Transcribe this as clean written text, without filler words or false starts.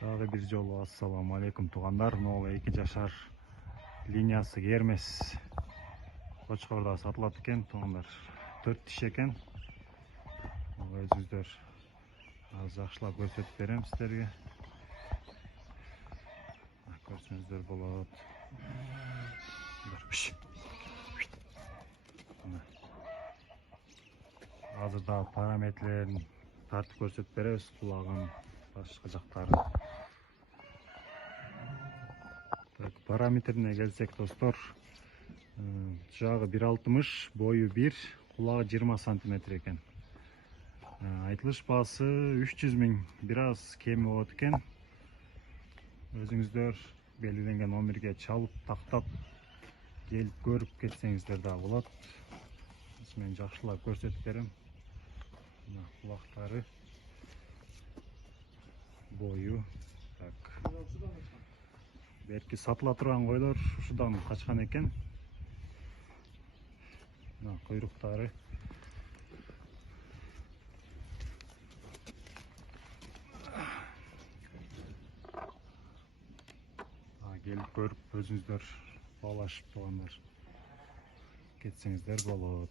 Дагы бир жолу ассаламу алейкум туугандар. Могул 2 жашар линиясы кермес кочкордо сатылат экен туугандар. 4 тиш экен. Өзүңүздөр аз жакшылап көрсөтүп берем сиздерге. Көрсөңүздөр болот. Азыр да параметрлерин тартып көрсөтүп беребиз, кулагын, башка жактарын. Параметрине келсек, достор, жагы 1,60, бою 1, кулагы 20 сантиметр экен. Айтылыш баасы 300 000, бир аз кеми болот экен. Өзүңүздөр белгиленген номерге чалып, тактап, келип көрүп кетсеңиздер да болот. Мен жакшылап көрсөтүп берем. Кулактары, бою, так. Берки сатыла турган койлор ушудан качкан экен. Куйруктары. Келип көрүп өзүңүздөр баалашып тургандар кетсеңиздер болот.